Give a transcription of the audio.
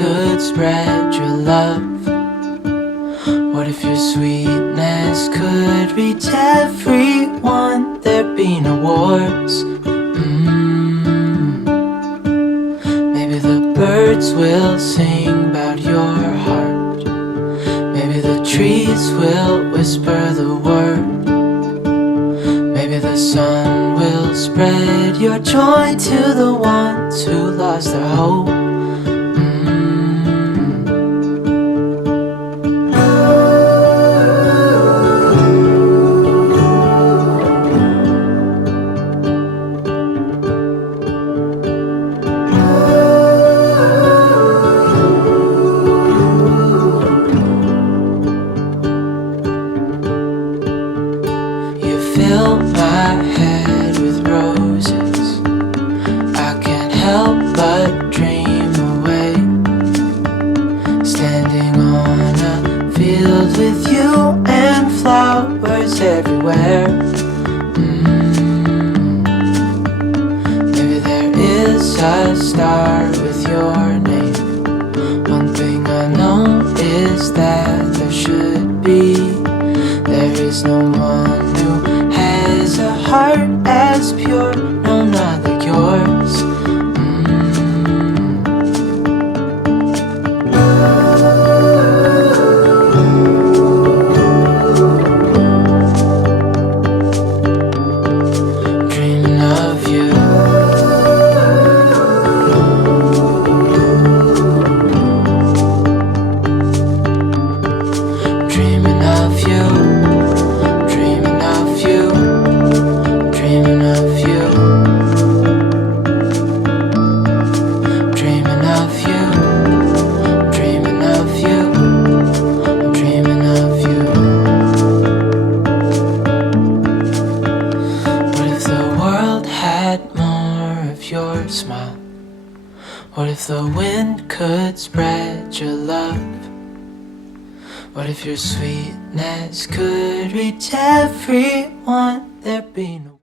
could spread your love? What if your sweetness could reach everyone? There'd be no wars. Maybe the birds will sing about your heart. Maybe the trees will whisper the word. Maybe the sun will spread your joy to the ones who lost their hope. Fill my head with roses. I can't help but dream away, standing on a field with you and flowers everywhere. Maybe there is a star with your name. One thing I know is that there should be. There is no one who has a heart as pure, no, not like yours. Dreaming of you. Dreaming of you. Your smile. What if the wind could spread your love? What if your sweetness could reach everyone? There'd be no